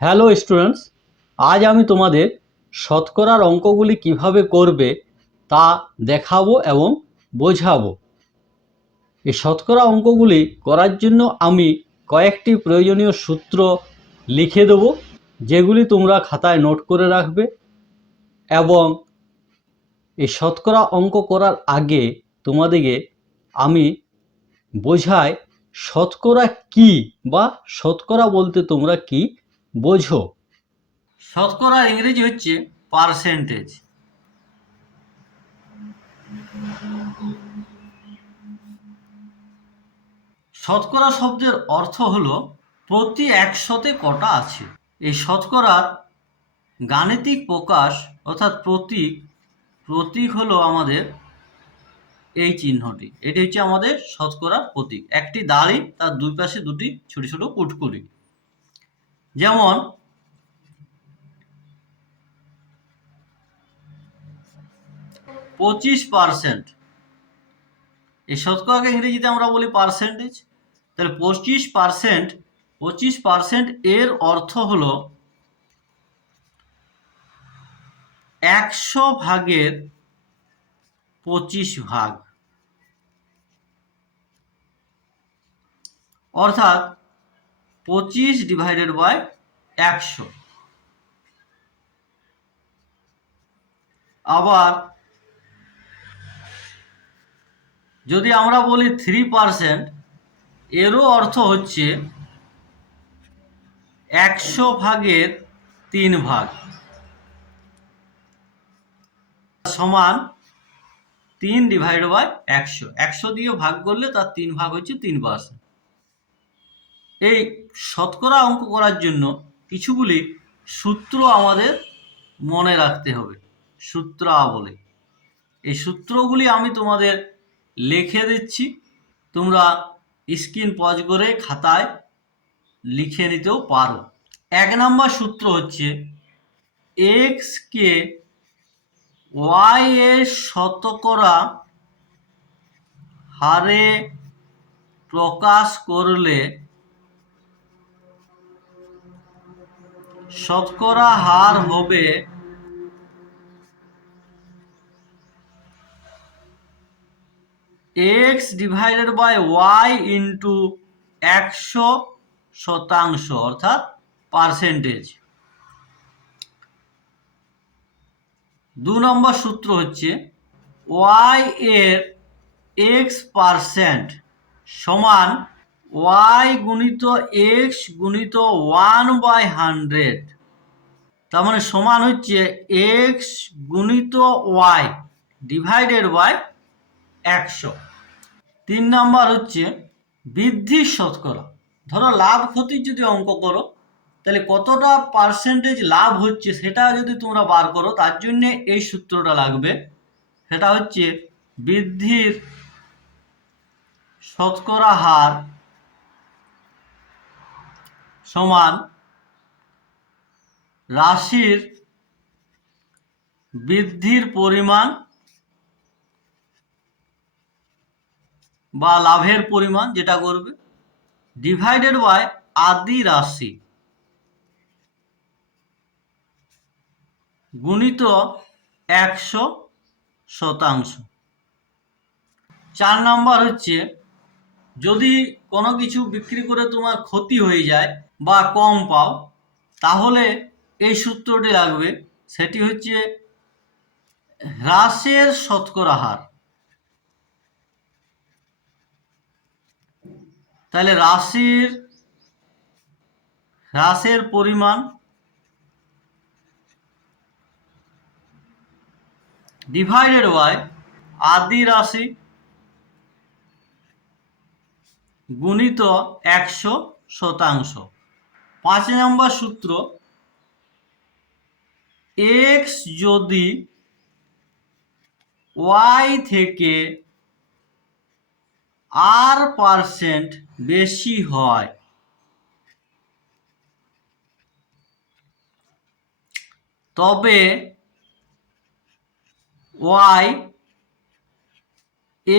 Hello students, আজ আমি তোমাদের শতকরার অঙ্কগুলি কিভাবে করবে তা দেখাবো এবং বোঝাবো। এই শতকরা অঙ্কগুলি করার জন্য আমি কয়েকটি প্রয়োজনীয় সূত্র লিখে দেবো, যেগুলি তোমরা খাতায় নোট করে রাখবে। এবং এই শতকরা অঙ্ক করার আগে তোমাদেরকে আমি বোঝাই শতকরা কি বা শতকরা বলতে তোমরা কি বোঝো। শতকরার ইংরেজি হচ্ছে পার্সেন্টেজ। শতকরা শব্দের অর্থ হলো প্রতি 100-তে কটা আছে। এই শতকরার গাণিতিক প্রকাশ অর্থাৎ প্রতীক হলো আমাদের এই চিহ্নটি। এটি হচ্ছে আমাদের শতকরার প্রতীক। একটি দাড়ি, তার দুই পাশে দুটি ছোট ছোট কুটকুলি। যেমন 25%, এই শতকরাকে ইংরেজিতে আমরা বলি পার্সেন্টেজ। তাহলে 25% এর অর্থ হলো 100 ভাগের 25 ভাগ, অর্থাৎ 25/100। আবার যদি আমরা বলি 3%, এরও অর্থ হচ্ছে 100 ভাগের 3 ভাগ সমান 3/100। 100 দিয়ে ভাগ করলে তার 3 ভাগ হচ্ছে 3%। এই শতকরা অঙ্ক করার জন্য কিছুগুলি সূত্র আমাদের মনে রাখতে হবে, সূত্রাবলী। এই সূত্রগুলি আমি তোমাদের লিখে দিচ্ছি, তোমরা স্ক্রিন পজ করে খাতায় লিখে নিতেও পারো। 1 নম্বর সূত্র হচ্ছে এক্স কে ওয়াই এর শতকরা হারে প্রকাশ করলে শতকরা হার হবে x/y ইন্টু 100% অর্থাৎ পার্সেন্টেজ। 2 নম্বর সূত্র হচ্ছে y এর x% সমান y গুণিত x গুণিত 1/100। তার মানে সমান হচ্ছে x গুণিত y ডিভাইডেড বাই 100। 3 নম্বর হচ্ছে বৃদ্ধির শতকরা। ধরো লাভ ক্ষতির যদি অঙ্ক করো, তাহলে কতটা পার্সেন্টেজ লাভ হচ্ছে সেটা যদি তোমরা বার করো, তার জন্য এই সূত্রটা লাগবে। সেটা হচ্ছে বৃদ্ধির শতকরা হার সমান রাশির বৃদ্ধির পরিমাণ বা লাভের পরিমাণ যেটা করবে ডিভাইডেড বাই আদি রাশি গুণিত 100%। 4 নম্বর হচ্ছে যদি কোনো কিছু বিক্রি করে তোমার ক্ষতি হয়ে যায় বা কম পাও, তাহলে এই সূত্রটি লাগবে। সেটি হচ্ছে হ্রাসের শতকরা হার। তাহলে হ্রাসের পরিমাণ ডিভাইডেড বাই আদি রাশি গুণিত 100%। 5 নম্বর সূত্র এক্স যদি ওয়াই থেকে r% বেশি হয়, তবে ওয়াই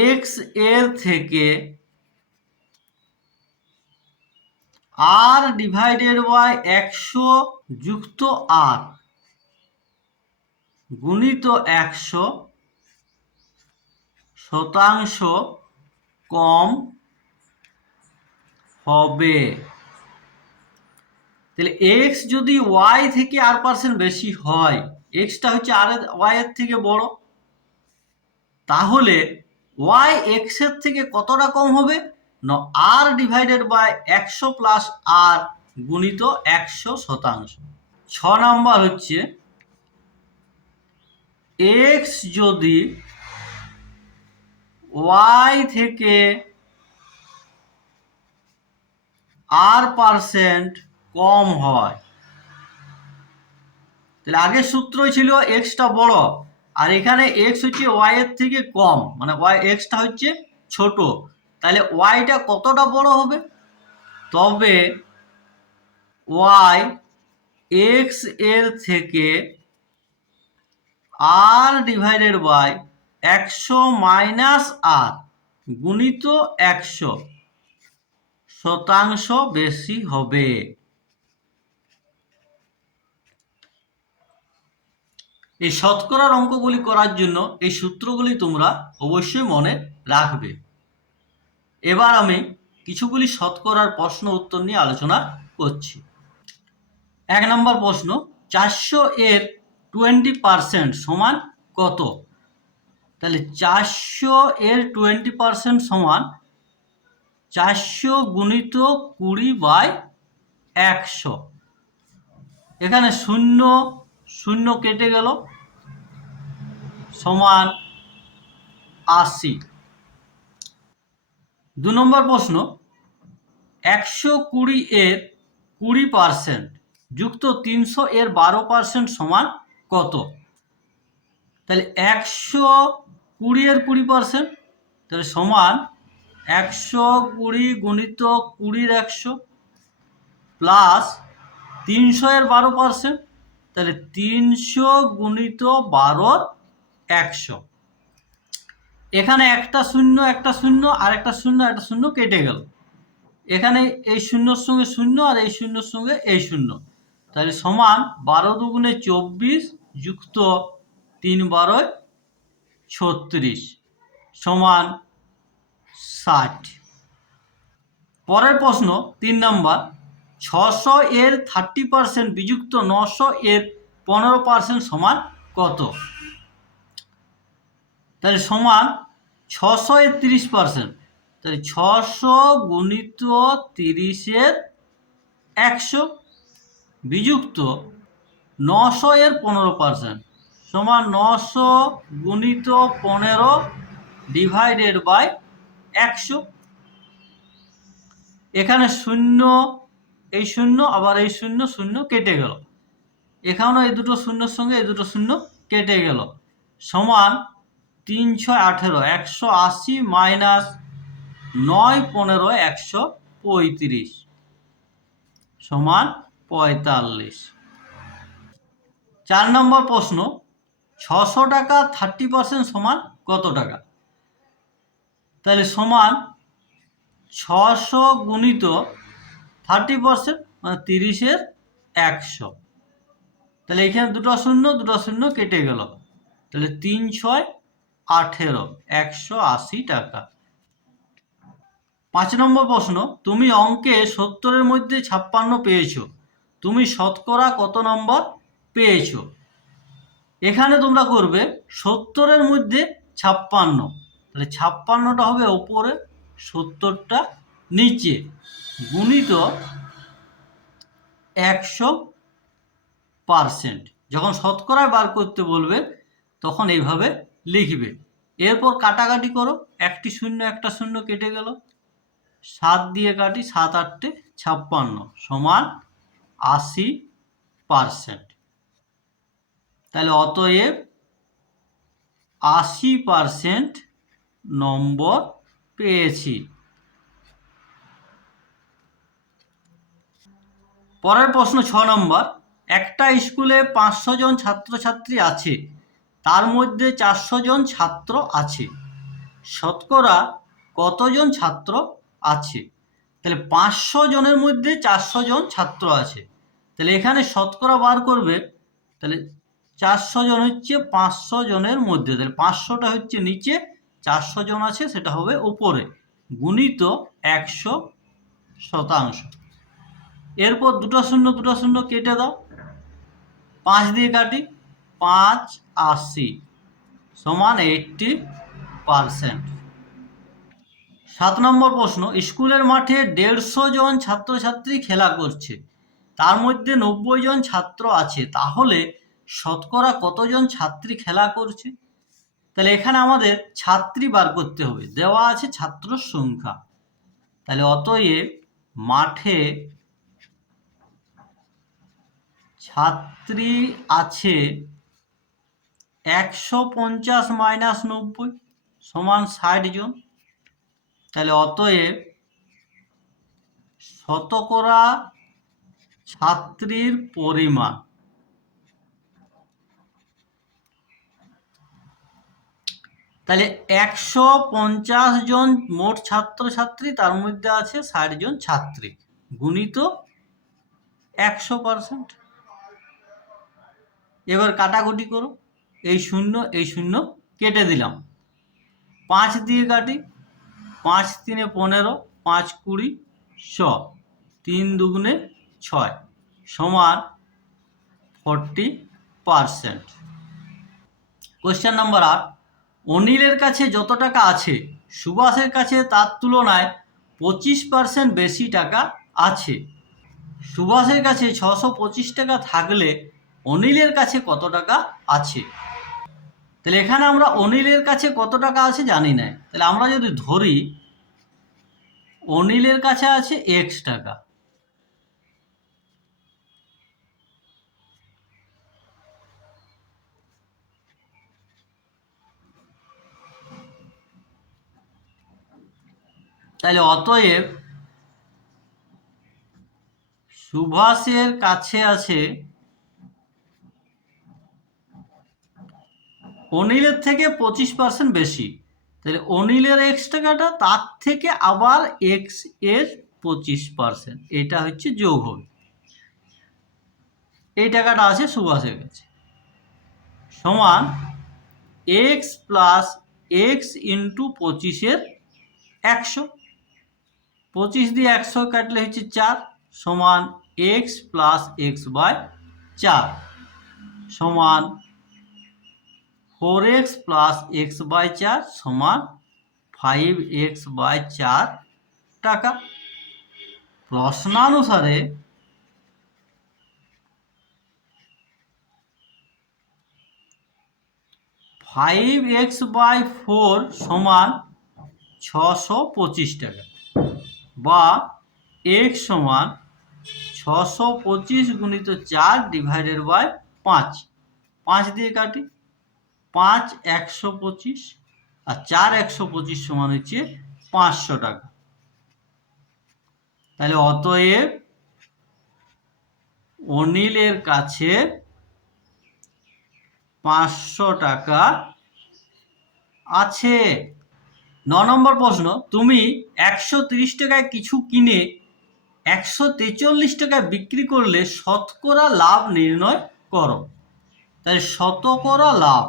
এক্স এর থেকে আর ডিভাইডেড বাই 100 যুক্ত আর গুণিত 100 শতাংশ কম হবে। তাহলে এক্স যদি ওয়াই থেকে আর পার্সেন্ট বেশি হয়, এক্সটা হচ্ছে আর ওয়াই এর থেকে বড়, তাহলে ওয়াই এক্স এর থেকে কতটা কম হবে না আর ডিভাইডেড বাই 100 প্লাস আর গুণিত 100%। 6 নাম্বার হচ্ছে এক্স যদি ওয়াই থেকে আর পার্সেন্ট কম হয়, তাহলে আগের সূত্রই ছিল এক্সটা বড়, আর এখানে এক্স হচ্ছে ওয়াই এর থেকে কম, মানে ওয়াই এক্সটা হচ্ছে ছোট, তাহলে ওয়াইটা কতটা বড় হবে, তবে ওয়াই এক্স এর থেকে আর ডিভাইডেড বাই 100 মাইনাস আর গুণিত 100% বেশি হবে। এই শতকরার অঙ্কগুলি করার জন্য এই সূত্রগুলি তোমরা অবশ্যই মনে রাখবে। এবার আমি কিছুগুলি শতকরার প্রশ্ন উত্তর নিয়ে আলোচনা করছি। 1 নম্বর প্রশ্ন, 400 এর 20% সমান কত? তাহলে 400 এর 20% সমান 400 গুণিত 20/100। এখানে 0 0 কেটে গেল, সমান 80। 2 নম্বর প্রশ্ন, 120 এর 20% যুক্ত 300 এর 12% সমান কত? তাহলে 120 এর 20%, তাহলে সমান 120 গুণিত 20 100 প্লাস 300 এর 12%, তাহলে 300 গুণিত 12 100। এখানে একটা শূন্য একটা শূন্য আর একটা শূন্য একটা শূন্য কেটে গেল, এখানে এই শূন্যর সঙ্গে শূন্য আর এই শূন্যর সঙ্গে এই শূন্য, তাহলে সমান 12 দুগুণে 24 যুক্ত 3 12 36 সমান 60। পরের প্রশ্ন 3 নম্বর, 600 এর 30% বিযুক্ত 900 এর 15% সমান কত? তাহলে সমান 600 এর 30%, তাহলে 600 গুণিত 30 এর 100 বিযুক্ত 900 এর 15% সমান 900 গুণিত 15 ডিভাইডেড বাই 100। এখানে শূন্য এই শূন্য আবার এই শূন্য শূন্য কেটে গেল, এখানেও এই দুটো শূন্যর সঙ্গে এই দুটো শূন্য কেটে গেল, সমান 3 6 18 180 মাইনাস 9 15 135 সমান 45। 4 নম্বর প্রশ্ন, 600 টাকা 30% সমান কত টাকা? তাহলে সমান 600 গুণিত 30% মানে 30 এর 100, তাহলে এখানে দুটো শূন্য কেটে গেল, তাহলে 3 6 18 180 টাকা। 5 নম্বর প্রশ্ন, তুমি অঙ্কে 70 এর মধ্যে 56 পেয়েছো, তুমি শতকরা কত নম্বর পেয়েছো? এখানে তোমরা করবে 70 এর মধ্যে 56, তাহলে 56টা হবে ওপরে, 70টা নিচে, গুণিত 100%। যখন শতকরায় বার করতে বলবে তখন এইভাবে লিখবে। এরপর কাটাকাটি করো, একটি শূন্য একটা শূন্য কেটে গেল, 7 দিয়ে কাটি 7 8 56 সমান 80%। তাহলে অতএব 80% নম্বর পেয়েছি। পরের প্রশ্ন 6 নম্বর, একটা স্কুলে 500 জন ছাত্রছাত্রী আছে, তার মধ্যে 400 জন ছাত্র আছে, শতকরা কতজন ছাত্র আছে? তাহলে 500 জনের মধ্যে 400 জন ছাত্র আছে, তাহলে এখানে শতকরা বার করবে, তাহলে 400 জন হচ্ছে 500 জনের মধ্যে, তাহলে 500টা হচ্ছে নিচে, 400 জন আছে সেটা হবে উপরে, গুণিত 100%। এরপর দুটো শূন্য কেটে দাও, 5 দিয়ে কাটি, 580 সমান 80%। 7 নম্বর প্রশ্ন, স্কুলের মাঠে 150 জন ছাত্রছাত্রী খেলা করছে, তার মধ্যে 90 জন ছাত্র আছে, তাহলে শতকরা কতজন ছাত্রী খেলা করছে? তাহলে এখানে আমাদের ছাত্রী বার করতে হবে, দেওয়া আছে ছাত্র সংখ্যা, তাহলে অতএব মাঠে ছাত্রী আছে 150 মাইনাস 90 সমান 60 জন, তাহলে অতএব শতকরা ছাত্রীর পরিমাণ, তাহলে 150 জন মোট ছাত্রছাত্রী, তার মধ্যে আছে 60 জন ছাত্রী, গুণিত 100%। এবার কাটাকুটি করো, এই শূন্য কেটে দিলাম, 5 দিয়ে কাটি, 5 3 15, 5 20 100, 3 2 6 সমান 40%। কোশ্চেন নাম্বার 8, অনিলের কাছে যত টাকা আছে সুভাষের কাছে তার তুলনায় 25% বেশি টাকা আছে। সুভাষের কাছে 625 টাকা থাকলে অনিলের কাছে কত টাকা আছে? তাহলে এখানে আমরা অনিলের কাছে কত টাকা আছে জানি না, তাহলে আমরা যদি ধরি অনিলের কাছে আছে x টাকা, তাহলে অতএব সুভাষের কাছে আছে অনিলের থেকে 25% বেশি, তাহলে অনিলের x টাকাটা তার থেকে আবার x এর 25%, এটা হচ্ছে যোগ হবে, এই টাকাটা আছে সুভাষের কাছে, সমান x প্লাস x ইন্টু 25-এর 100, 25 দিয়ে 100 কাটলে হচ্ছে 4 সমান x প্লাস x বাই 4 সমান 4x প্লাস x বাই 4 সমান 5x বাই 4 টাকা। প্রশ্নানুসারে ফাইভ এক্স বাই 4 সমান 625 টাকা, বা x সমান 625 গুণিত 4 ডিভাইডেড বাই 5, 5 দিয়ে কাটি, 5 125 আর 4 125 সমান হচ্ছে 500 টাকা। তাহলে অতএব অনিলের কাছে 500 টাকা আছে। 9 নম্বর প্রশ্ন, তুমি 130 টাকায় কিছু কিনে 143 টাকায় বিক্রি করলে শতকরা লাভ নির্ণয় করো। তাহলে শতকরা লাভ,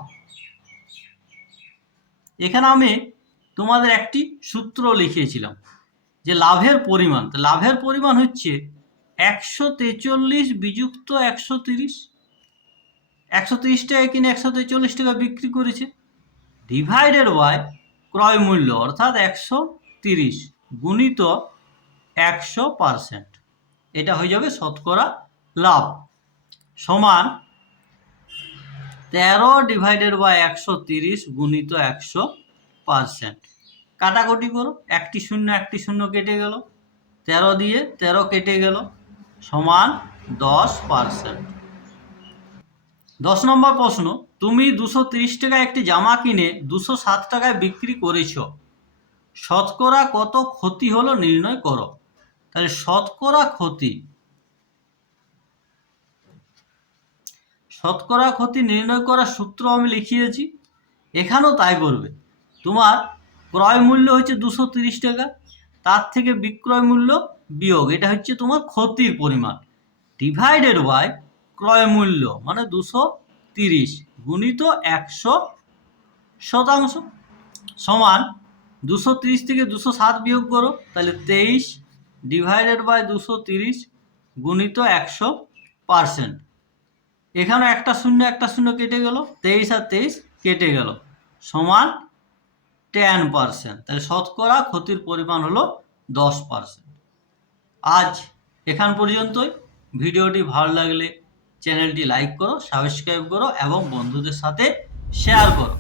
এখানে আমি তোমাদের একটি সূত্র লিখিয়েছিলাম যে লাভের পরিমাণ, তো লাভের পরিমাণ হচ্ছে 143 বিযুক্ত 130, 130 টাকায় কিনে 143 টাকা বিক্রি করেছে, ডিভাইডেড বাই ক্রয় মূল্য অর্থাৎ 130 গুণিত 100%, এটা হয়ে যাবে শতকরা লাভ, সমান 13 ডিভাইডেড বাই 130 গুণিত 100%। কাটাকুটি করো, একটি শূন্য কেটে গেল, 13 দিয়ে 13 কেটে গেল, সমান 10%। 10 নম্বর প্রশ্ন, তুমি 230 টাকায় একটি জামা কিনে 207 টাকায় বিক্রি করেছ, শতকরা কত ক্ষতি হলো নির্ণয় করো। তাহলে শতকরা ক্ষতি নির্ণয় করার সূত্র আমি লিখিয়েছি, এখানেও তাই করবে। তোমার ক্রয় মূল্য হচ্ছে 230 টাকা, তার থেকে বিক্রয় মূল্য বিয়োগ, এটা হচ্ছে তোমার ক্ষতির পরিমাণ, ডিভাইডেড বাই ক্রয় মূল্য মানে 230 গুণিত 100% সমান 230 থেকে 207 বিয়োগ করো, তাহলে 23 ডিভাইডেড বাই 230 গুণিত 100%। এখানে একটা শূন্য কেটে গেল, 23 আর 23 কেটে গেল, সমান 10%। তাহলে শতকরা ক্ষতির পরিমাণ হলো 10%। আজ এখান পর্যন্তই। ভিডিওটি ভালো লাগলে চ্যানেলটি লাইক করো, সাবস্ক্রাইব করো এবং বন্ধুদের সাথে শেয়ার করো।